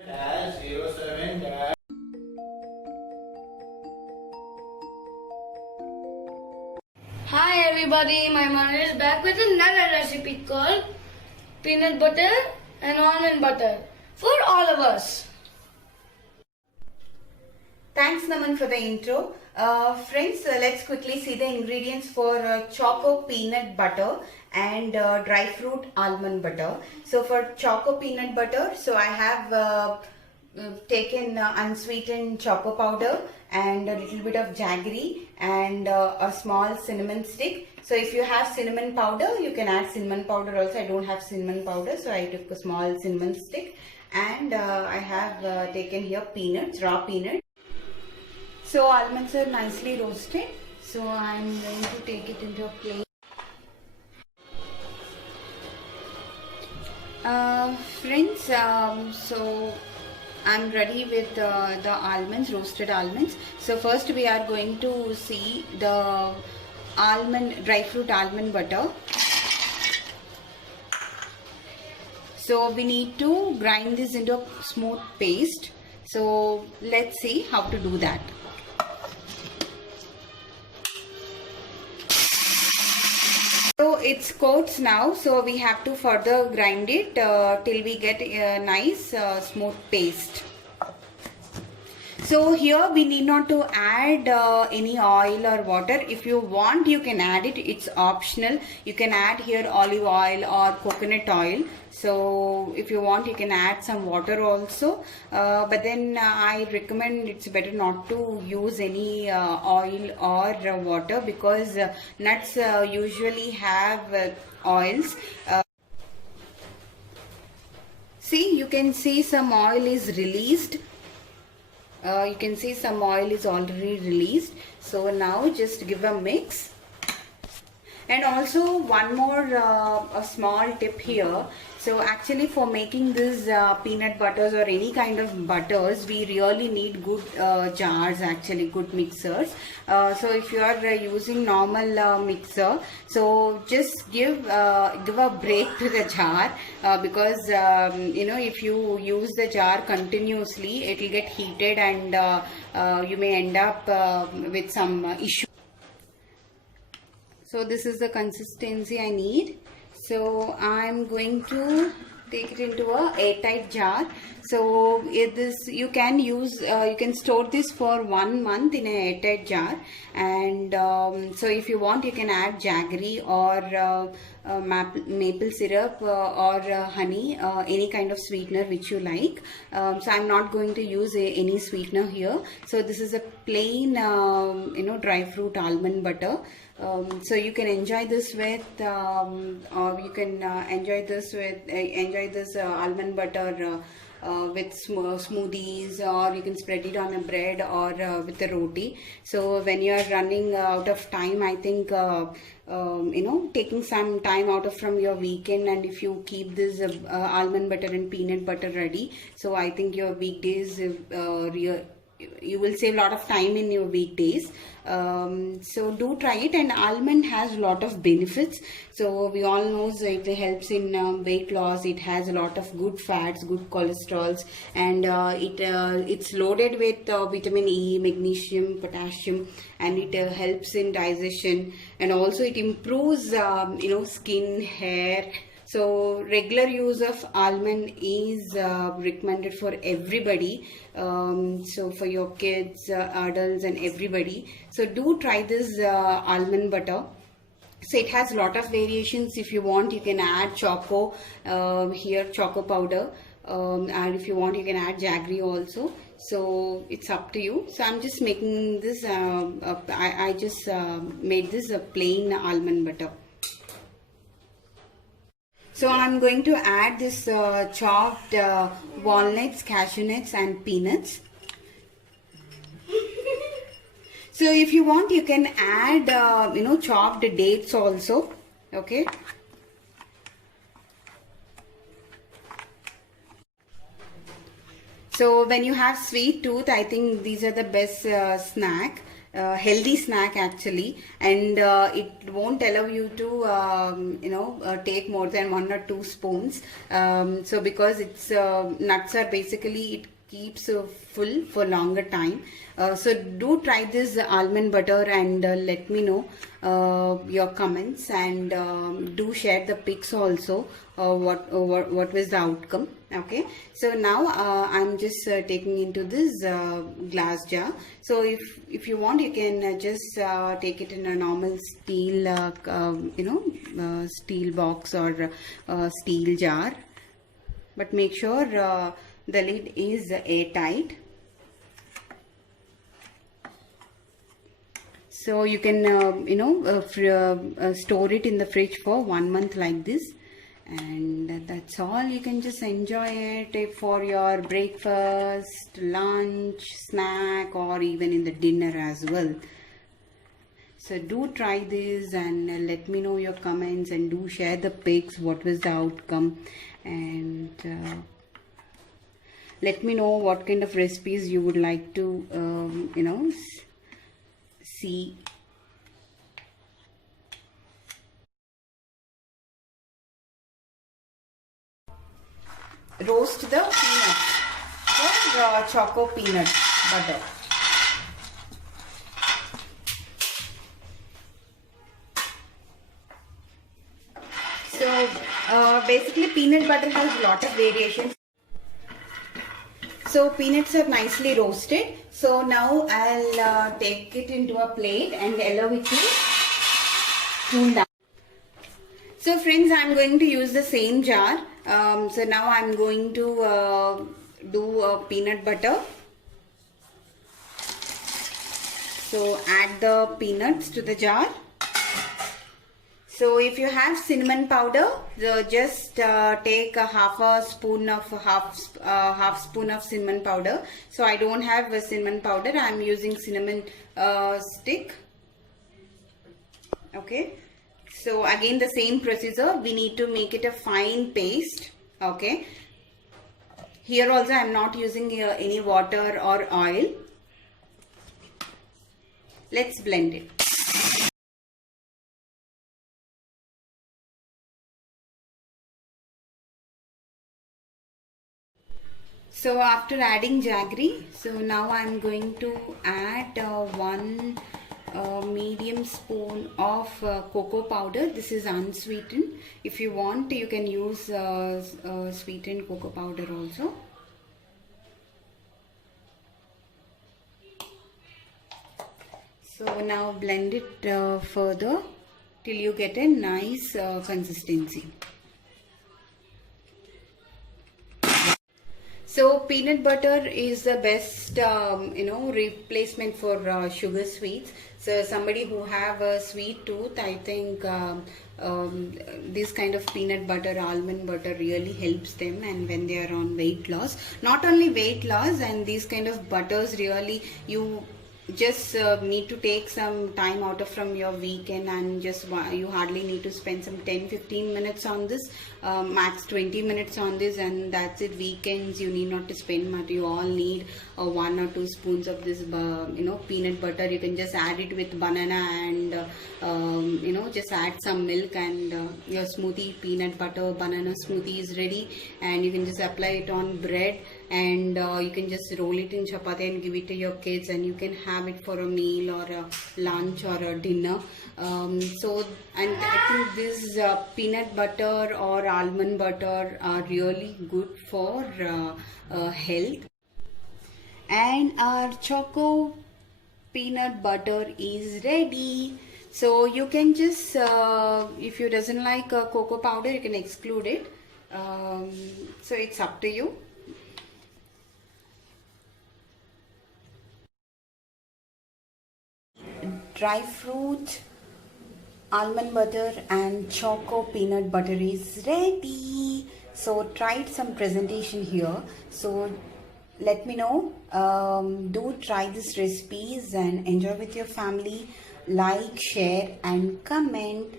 -07. Hi everybody, my mother is back with another recipe called peanut butter and almond butter for all of us. Thanks Naman for the intro. Friends, let's quickly see the ingredients for Choco peanut butter and dry fruit almond butter. So for Choco peanut butter, so I have taken unsweetened choco powder and a little bit of jaggery and a small cinnamon stick. So if you have cinnamon powder, you can add cinnamon powder also. I don't have cinnamon powder, so I took a small cinnamon stick. And I have taken here peanuts, raw peanuts. So almonds are nicely roasted. So I'm going to take it into a plate. Friends, so I'm ready with the almonds, roasted almonds. So first we are going to see the dry fruit almond butter. So we need to grind this into a smooth paste. So let's see how to do that. So it's coats now, so we have to further grind it till we get a nice smooth paste. So here we need not to add any oil or water. If you want, you can add it. It's optional. You can add here olive oil or coconut oil. So if you want, you can add some water also. But then I recommend it's better not to use any oil or water because nuts usually have oils. See, you can see some oil is released. You can see some oil is already released. So now just give a mix. And also one more a small tip here. So actually for making this peanut butters or any kind of butters, we really need good jars, actually good mixers. So if you are using normal mixer, so just give a break to the jar because you know, if you use the jar continuously, it will get heated and you may end up with some issue. So this is the consistency I need. So I'm going to take it into a airtight jar. So you can use you can store this for 1 month in a airtight jar. And so if you want, you can add jaggery or maple syrup or honey, any kind of sweetener which you like. So I'm not going to use any sweetener here. So this is a plain you know, dry fruit almond butter. So you can enjoy this with or you can enjoy this almond butter with smoothies, or you can spread it on a bread or with a roti. So when you are running out of time, I think you know, taking some time out of from your weekend, and if you keep this almond butter and peanut butter ready, so I think your weekdays you will save a lot of time in your weekdays. So do try it. And almond has a lot of benefits. So we all know it helps in weight loss. It has a lot of good fats, good cholesterols, and it's loaded with vitamin E, magnesium, potassium, and it helps in digestion, and also it improves you know, skin, hair. So regular use of almond is recommended for everybody. So for your kids, adults and everybody. So do try this almond butter. So it has a lot of variations. If you want, you can add choco here, choco powder. And if you want, you can add jaggery also. So it's up to you. So I'm just making this, I just made this a plain almond butter. So I'm going to add this chopped walnuts, cashew nuts and peanuts. So if you want, you can add you know, chopped dates also. Okay. So when you have sweet tooth, I think these are the best snack. healthy snack actually, and it won't allow you to take more than 1 or 2 spoons. So because it's nuts are basically, it keeps full for longer time. So do try this almond butter and let me know your comments, and do share the pics also, what was the outcome. Okay, so now I'm just taking into this glass jar. So if you want, you can just take it in a normal steel steel box or steel jar, but make sure the lid is airtight. So you can store it in the fridge for 1 month like this, and that's all. You can just enjoy it for your breakfast, lunch, snack, or even in the dinner as well. So do try this and let me know your comments, and do share the pics, what was the outcome, and let me know what kind of recipes you would like to see. Roast the peanuts for choco peanut butter. So basically peanut butter has a lot of variations. So peanuts are nicely roasted. So now I'll take it into a plate and allow it to cool down. So friends, I'm going to use the same jar. So now I'm going to do peanut butter. So add the peanuts to the jar. So if you have cinnamon powder, just take a half spoon of cinnamon powder. So I don't have a cinnamon powder. I'm using cinnamon stick. Okay. So again the same procedure. We need to make it a fine paste. Okay. Here also I'm not using any water or oil. Let's blend it. So after adding jaggery, so now I'm going to add 1 medium spoon of cocoa powder. This is unsweetened. If you want, you can use sweetened cocoa powder also. So now blend it further till you get a nice consistency. So peanut butter is the best replacement for sugar sweets. So somebody who have a sweet tooth, I think this kind of peanut butter, almond butter really helps them, and when they are on weight loss, not only weight loss, and these kind of butters really, you just need to take some time out of from your weekend, and just you hardly need to spend some 10-15 minutes on this, max 20 minutes on this, and that's it. Weekends you need not to spend much. You all need 1 or 2 spoons of this peanut butter. You can just add it with banana and just add some milk, and your smoothie, peanut butter banana smoothie is ready. And you can just apply it on bread, and you can just roll it in chapati and give it to your kids, and you can have it for a meal or a lunch or a dinner. So, and I think this peanut butter or almond butter are really good for health. And our choco peanut butter is ready. So you can just if you doesn't like cocoa powder, you can exclude it. So it's up to you. Dry fruit, almond butter and choco peanut butter is ready. So tried some presentation here. So let me know. Do try these recipes and enjoy with your family. Like, share and comment.